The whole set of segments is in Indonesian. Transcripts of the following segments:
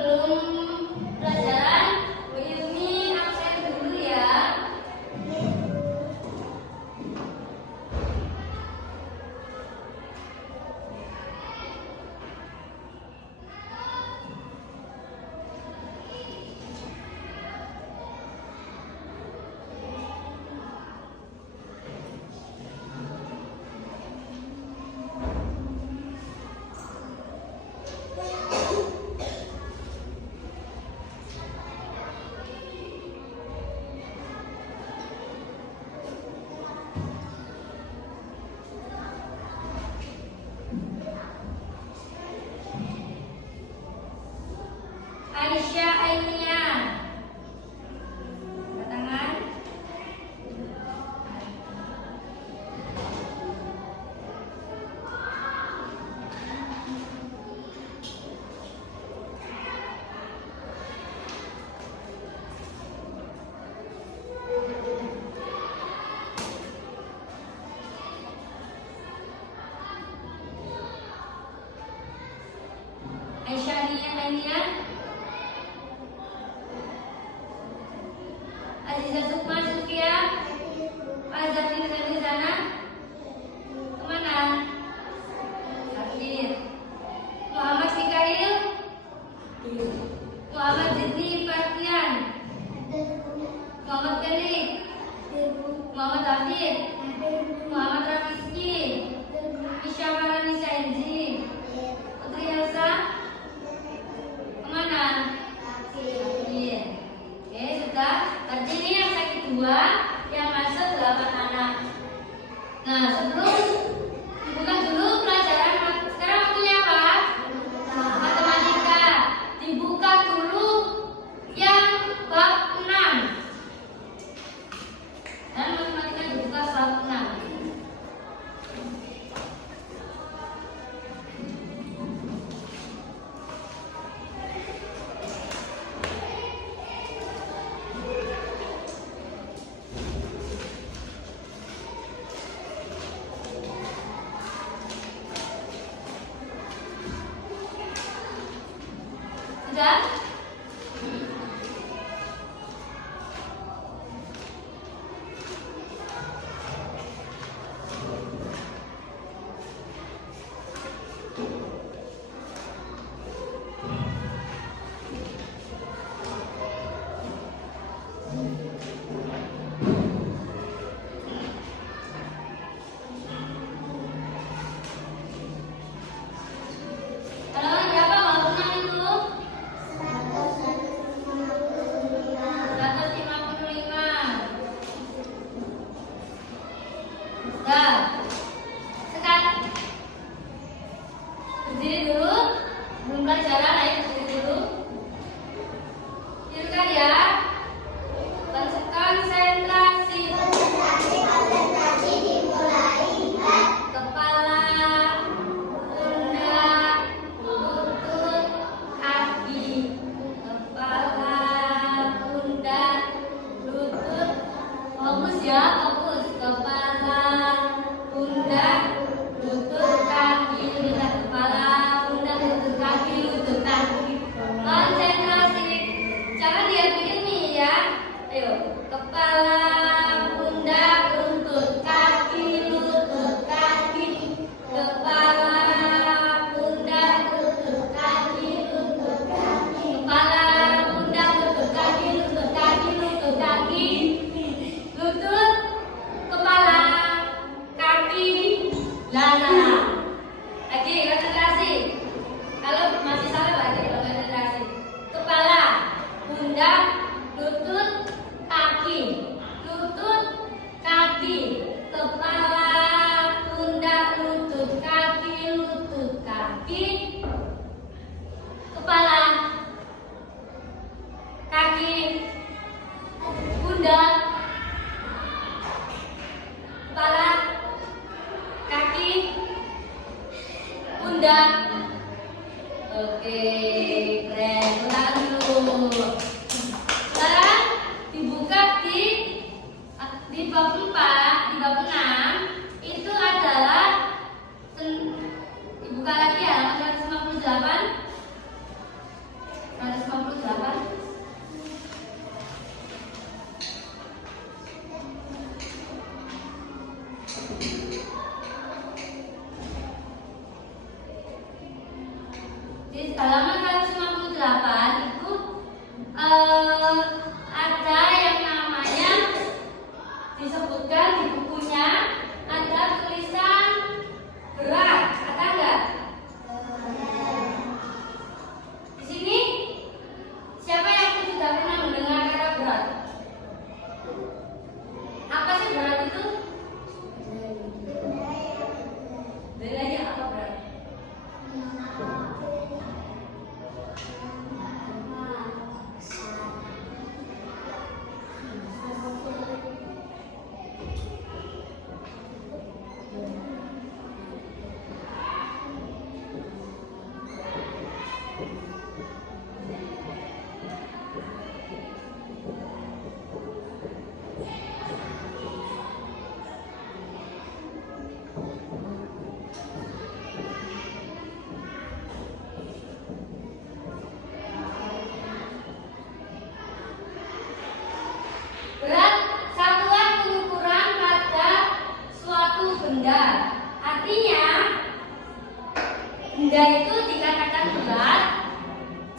Sebelum pelajaran, Bu Yumi absen dulu ya. Aisyah Ainia. Angkat tangan. Aisyah Ainia. Aziza Sukma Sufia. Azafin Rizana. Kemana? Sakit. Muhammad Mikail. Muhammad Zidni Fatian. Muhammad Khalid. Muhammad Hafid. Muhammad Rafiski. Isya Maranisa Enzi. Putri Elsa. Kemana? Sakit. Oke, sudah. Tadi ini yang sakit 2, yang masuk 8 anak. Nah, sebelum dibuka dulu pelajaran, sekarang waktunya apa? Matematika. Dibuka dulu yang bab 6. Dan matematika dibuka bab 6. Sudah? Halaman berapa bab 6 itu?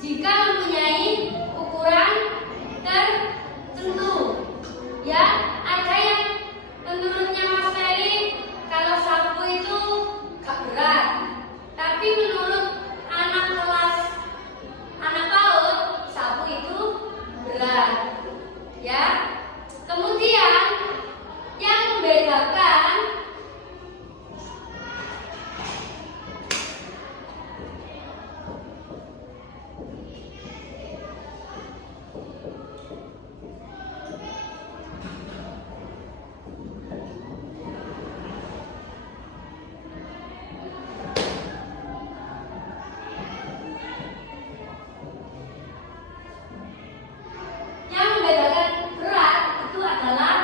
jika mempunyai ukuran tertentu. Ya, ada yang menurutnya Mas Feli kalau sapu itu gak berat, tapi menurut anak kelas anak PAUD sapu itu berat. Ya, kemudian yang membedakan berat itu adalah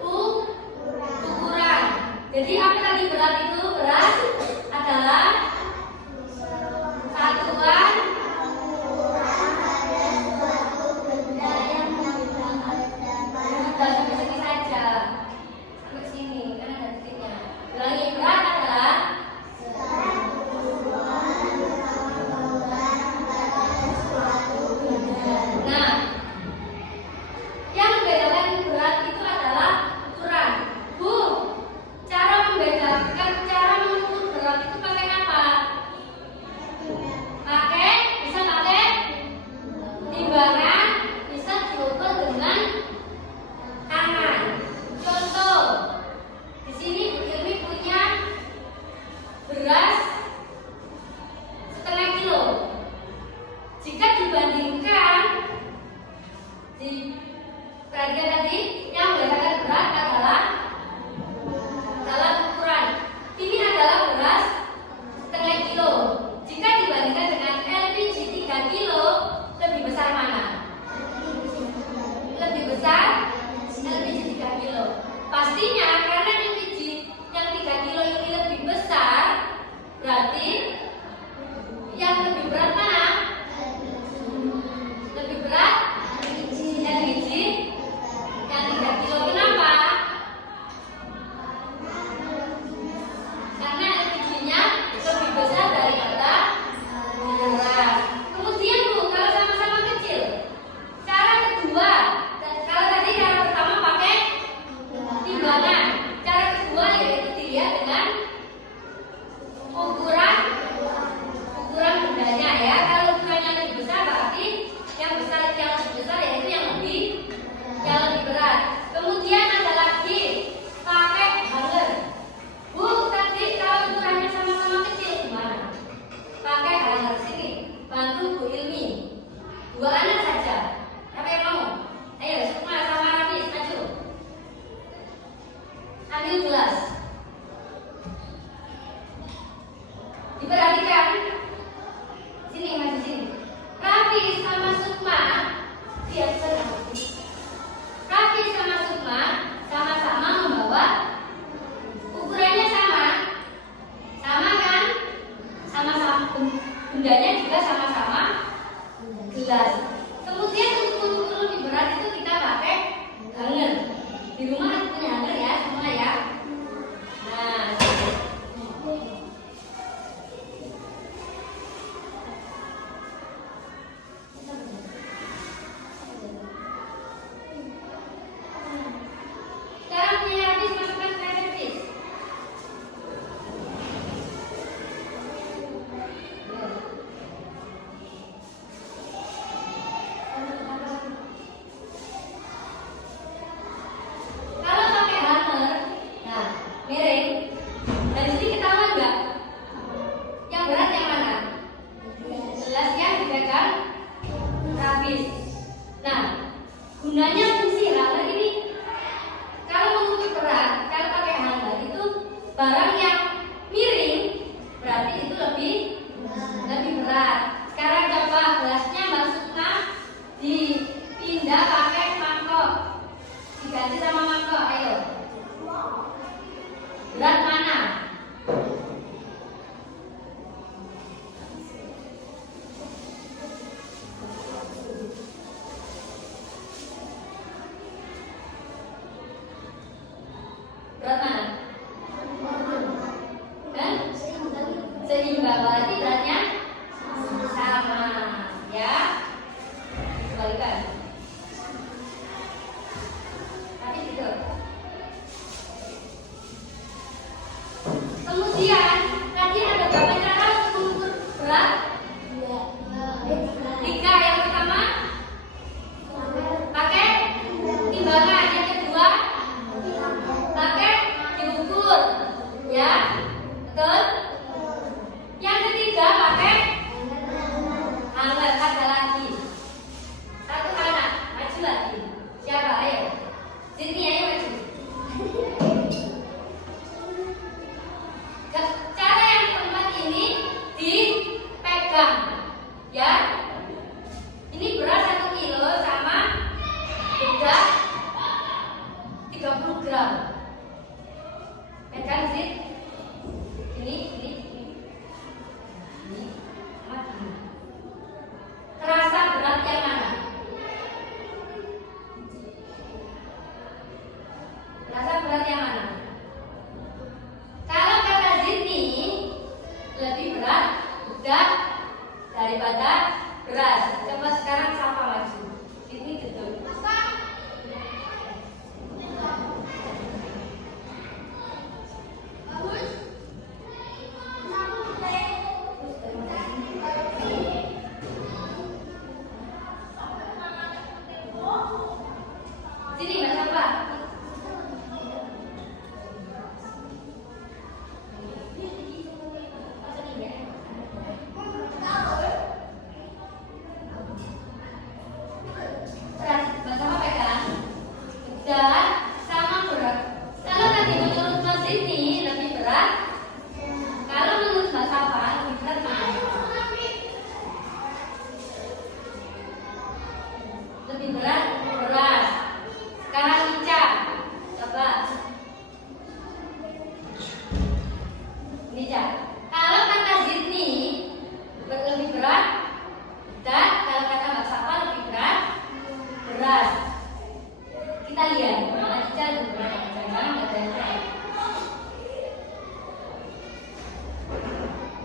ukuran. Jadi apa tadi berat itu? Berat adalah satuan sampai sini saja, sampai sini kan ada titiknya. Ulangi, berat adalah yang membedakan berat itu adalah ukuran. Bu, cara mengukur berat itu pakai apa? Bisa pakai timbangan, bisa diukur dengan tangan. Contoh, di sini Bu Ilmi punya beras setengah kilo. Jika dibandingkan perhatikan tadi, yang membedakan berat adalah dalam ukuran. Ini adalah beras setengah kilo. Jika dibandingkan dengan LPG 3 kilo, lebih besar mana? Lebih besar LPG 3 kilo. Pastinya karena LPG yang 3 kilo ini lebih besar, berarti yang lebih berat mana? Lebih berat LPG yang 3 kilo. Kenapa? Karena LPG-nya lebih besar daripada beras. Kemudian Bu, kalau sama-sama kecil, cara kedua, kalau tadi cara pertama pakai timbangan, cara kedua yaitu dilihat dengan ukuran bendanya ya. Kalau ukurannya lebih besar berarti yang lebih besar yaitu yang lebih berat. Kemudian ada lagi pakai hanger. Bu, tadi kalau ukurannya sama-sama kecil gimana? Pakai hanger. Sini, bantu Bu Ilmi. 2 anak saja. Siapa yang mau? Ayo, Sukma sama Rafis, maju. Ambil gelas. Diperhatikan. Sini, maju sini. Rafis sama Sukma, lihat sana. Rafis sama Sukma sama-sama membawa ukurannya sama kan? Sama-sama bendanya juga sama-sama gelas. Kemudian untuk mengukur lebih berat itu kita pakai hanger. Di rumah punya hanger ya semua ya. Nah, sekarang punya Rafis masukkan ke Rafis. Kalau pakai hanger, nah miring. Dari sini ketahuan nggak? Yang berat yang mana? Gelasnya dipegang Rafis. Nah, gunanya fungsi hanger ini kalau mengukur berat, kalau pakai hanger itu barang yang miring berarti itu lebih berat. Sekarang coba gelasnya Mbak Sukma dipindah pakai mangkok, diganti sama mangkok. Ayo, berat mana? kembalikan. Tapi gitu. Kemudian tadi ada berapa cara mengukur berat? 3. Yang pertama pakai timbangan, yang kedua pakai diukur, ya betul. Yang ketiga pakai hanger. Ada lagi satu anak maju lagi. Siapa? Ayo Sydney, ayo maju. Cara yang keempat ini dipegang, ya. Ini berat 1 kilo sama berat 30 gram. Pegang Sid. Ini. Mati. Terasa berat yang mana? Terasa berat yang mana? Kalau kata Zidni lebih berat udah daripada beras. Coba sekarang siapa maju? Ini betul. Sini Mbak Safa. Lebih berat beras. Sekarang Ica, coba. Ini Ica. Kalau kata Zidni lebih berat dan kalau kata Mbak Safa lebih berat beras. Kita lihat mana Ica lebih berat. Jangan ada.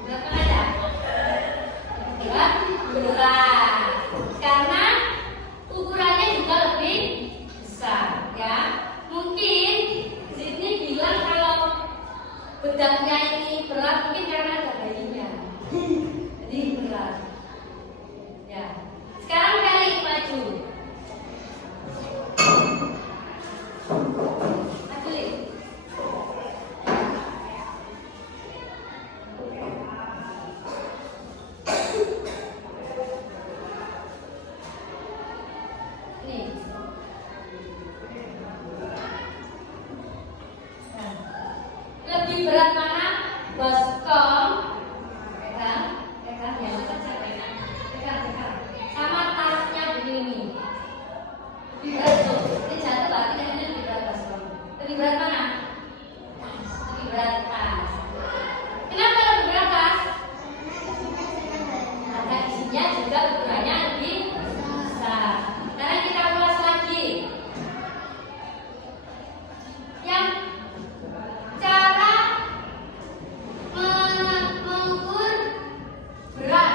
Belakang aja. Berat beras. Karena ukurannya juga lebih besar, ya. Mungkin Sydney bilang kalau bedaknya ini berat mungkin karena ada bayinya, jadi berat. Ya. Sekarang kali maju. Maju. Lebih berat mana? Baskom, pegang ya, pegang, sama tasnya begini. Lebih berat tuh, ini jatuh berarti ini lebih berat baskom. Lebih berat mana? Lebih berat tas. Kenapa lebih berat tas? Karena isinya juga ukurannya lebih besar. Sekarang kita ulas lagi. Yang cara mengukur berat.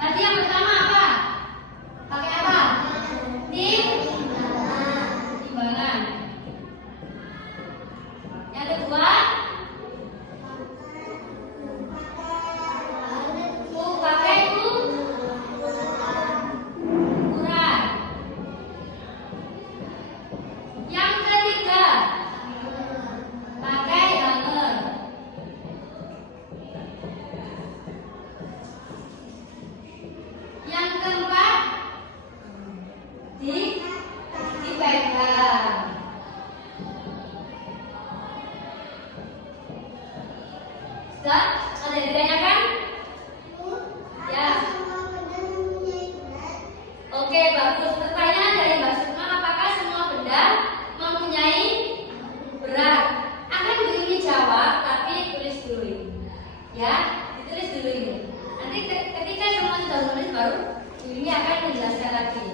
Tadi yang pertama apa? Pakai apa? Timbangan. Yang kedua pakai ukuran. Yang ketiga pakai hanger. Yang keempat dipegang. Sudah? Ada yang ditanyakan? Ya. Oke, bagus. Pertanyaan dari Mbak Sukma, apakah semua benda mempunyai berat? Akan begini jawab, tapi tulis dulu ini. Ya, ditulis dulu ini. Nanti ketika semua sudah menulis baru ini akan menjelaskan lagi.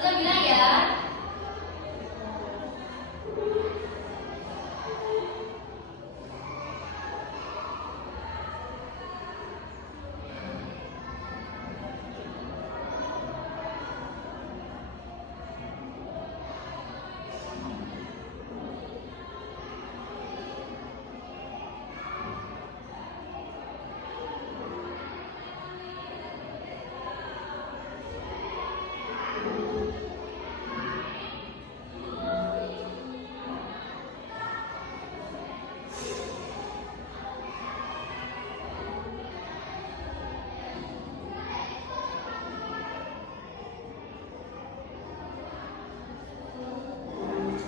Ustazah bilang ya.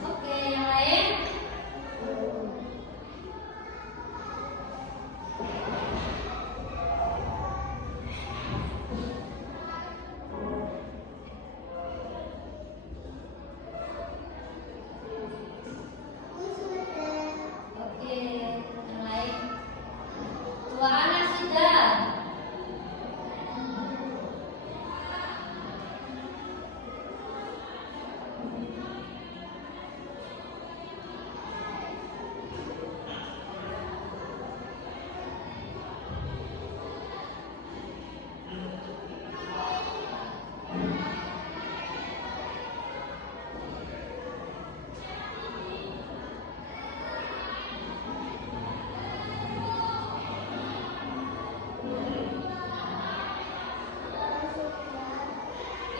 Oke, yang lain? Oke, yang lain. Dua anak sudah.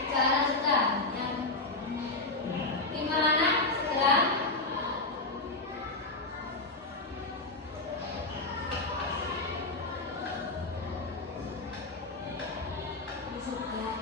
Tiga anak sudah. Yang lima anak sudah. Sudah.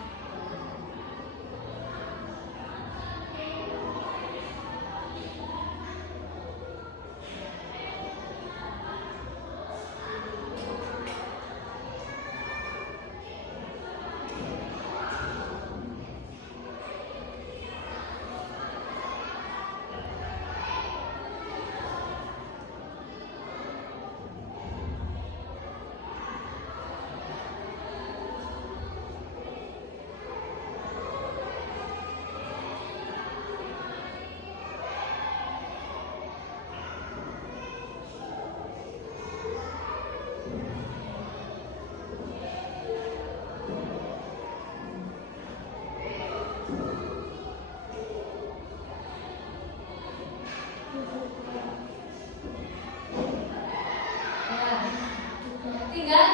Tinggal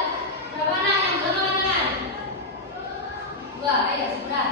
berapa anak yang belum angkat tangan? Dua, ayo sudah.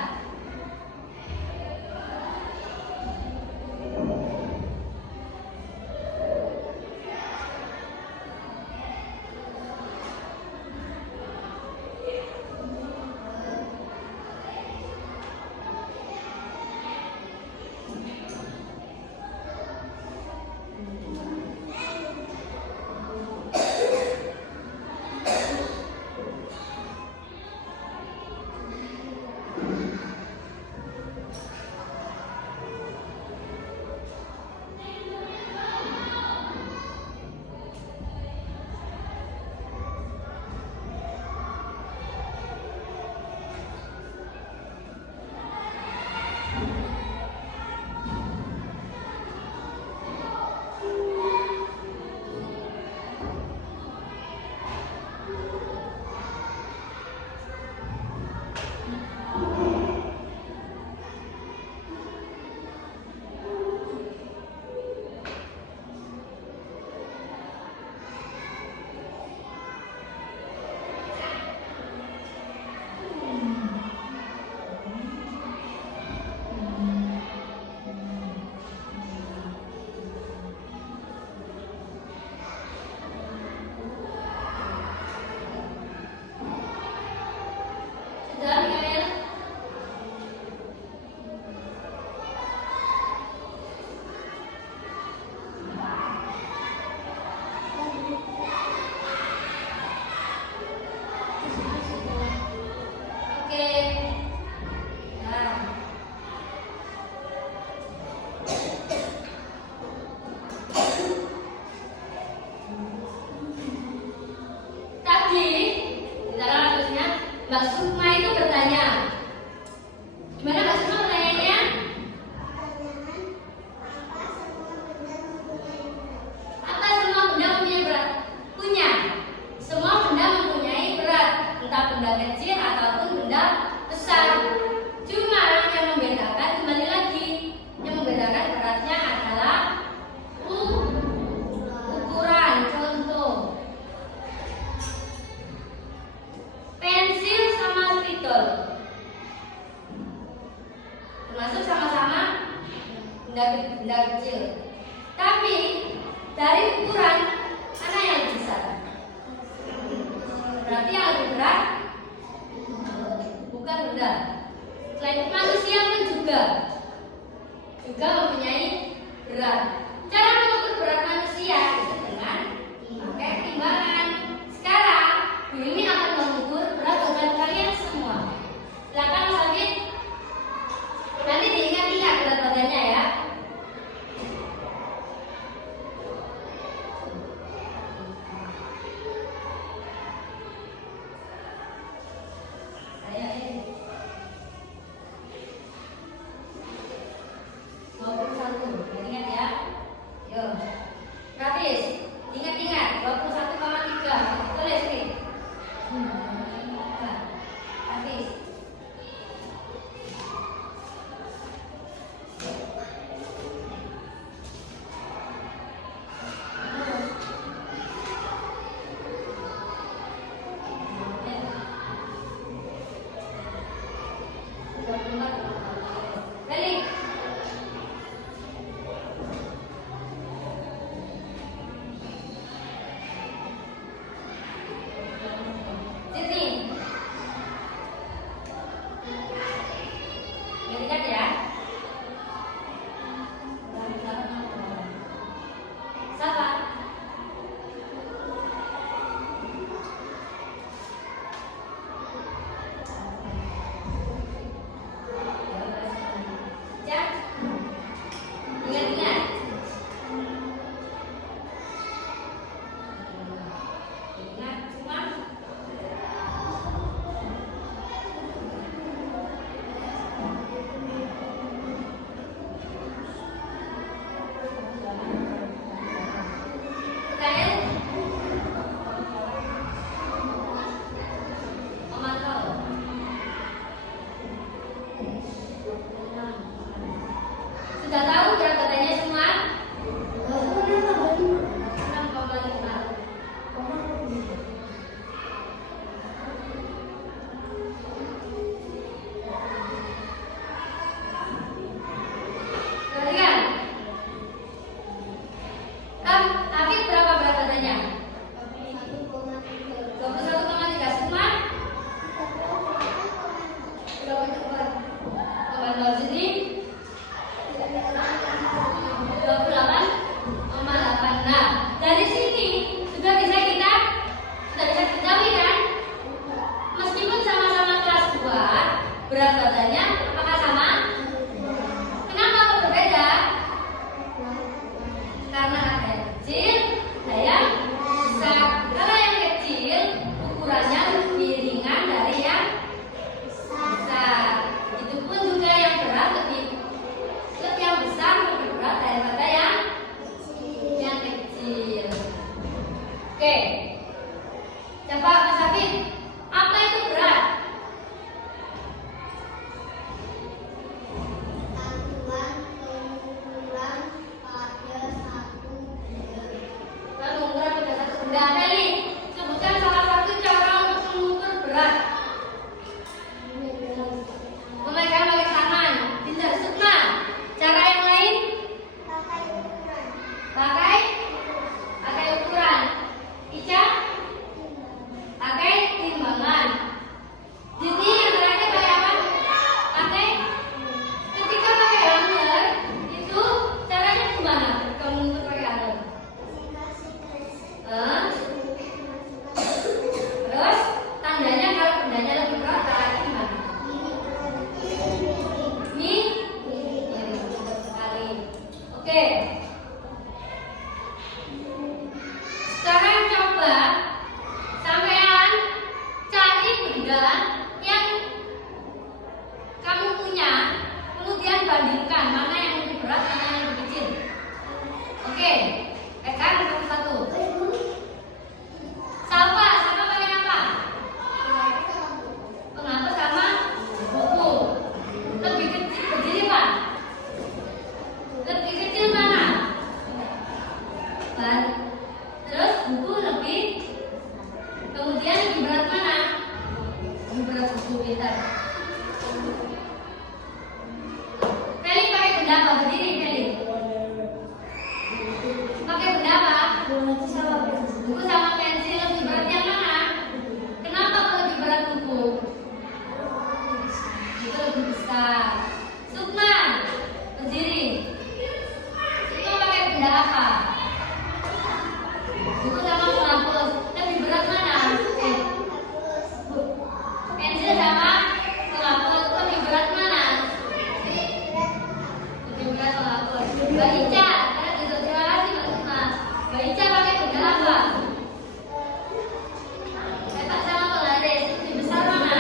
Sudah, Mikael? Oke. Nah. Tadi di dalam tulisnya Mbak Sukma itu bertanya. Gimana Mbak Sukma pertanyaannya? kecil ataupun benda besar. Cuma yang membedakan, kembali lagi, yang membedakan beratnya adalah ukuran. Contoh, pensil sama spidol termasuk sama-sama benda kecil, tapi dari ukuran mana yang lebih besar? Berarti yang lebih berat bukan benda. Selain manusia pun juga mempunyai berat. Cara mengukur berat manusia itu dengan pakai timbangan. Sekarang Bu Yumi akan mengukur berat badan kalian semua. Silakan Mas Afid. Nanti diingat-ingat berat badannya ya. Ingat ya. Yuk. Rafis, ingat-ingat 21,3. Tulis nih. Rafis. lebih berat mana? Lebih berat buku pintar. Feli pakai benda apa? Berdiri Feli. Pakai benda apa? Buku sama pensil. Lebih berat yang mana? Kenapa kok lebih berat buku? Itu lebih besar. Sukman, berdiri. Sukman pakai benda apa? Buku sama penghapus. Lebih berat mana? Pensil sama penghapus. Lebih berat mana? Lebih berat penghapus. Mbak Ica, terima kasih Mbak Sukma. Mbak Ica pakai benda apa? Petak sama penggaris. Lebih besar mana?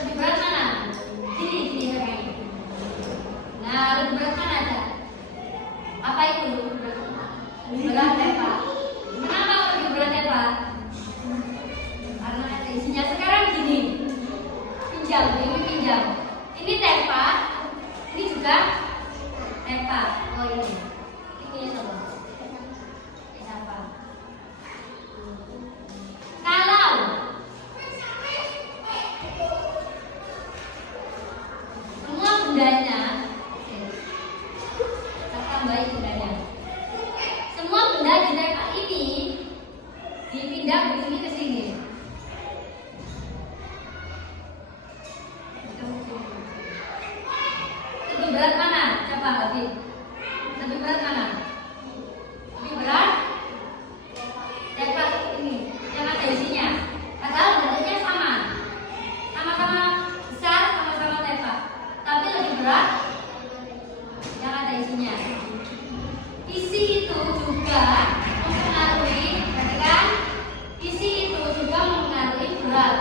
Lebih berat mana? Gini kayak. Nah, lebih berat mana aja? Apa itu? Lebih berat Eva. Kenapa lebih berat Eva? Karena ada isinya. Sekarang gini. Pinjam, ini pinjam. Ini Teva. Ini juga Teva. Oh ini. Ini sama. Ini apa? Kalau semua bendanya, kita tambahin bendanya. Semua benda di Teva ini dipindah begini ke sini. Lebih berat mana? Coba David. Lebih berat mana? Lebih berat Teva ini yang ada isinya. Padahal bentuknya sama, sama-sama besar, sama-sama Teva. Tapi lebih berat yang ada isinya. Isi itu juga mempengaruhi, perhatikan. Isi itu juga mempengaruhi berat.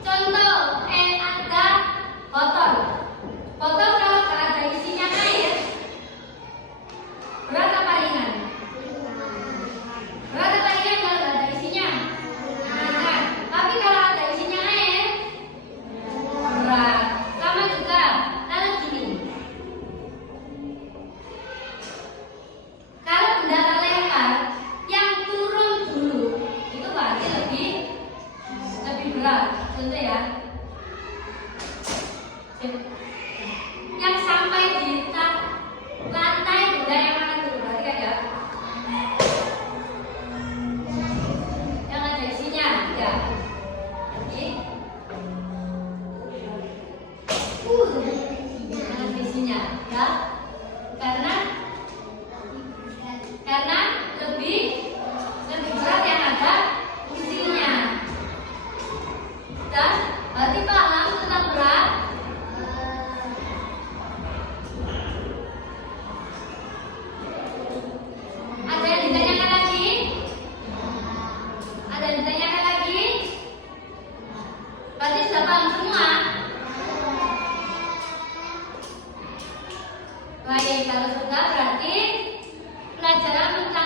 Contoh, ada botol. Botol kalau nggak ada isinya air, berat apa ringan? Berat apa ringan kalau nggak ada isinya? Ringan. Tapi kalau ada isinya air, berat. Sama juga. Lalu gini. Kalau benda terlempar, yang turun dulu itu berarti lebih berat. Contoh ya. Yang sampai di lantai benda yang mana dulu? Perhatikan ya. Yang ada isinya, ya. Oke. Yang ada isinya, ya. Karena lebih berat yang ada isinya. Dan berarti paham tentang berat. Ada yang ditanyakan lagi? Ada yang ditanyakan lagi? Berarti sudah paham semua? Baik, kalau sudah berarti pelajaran tentang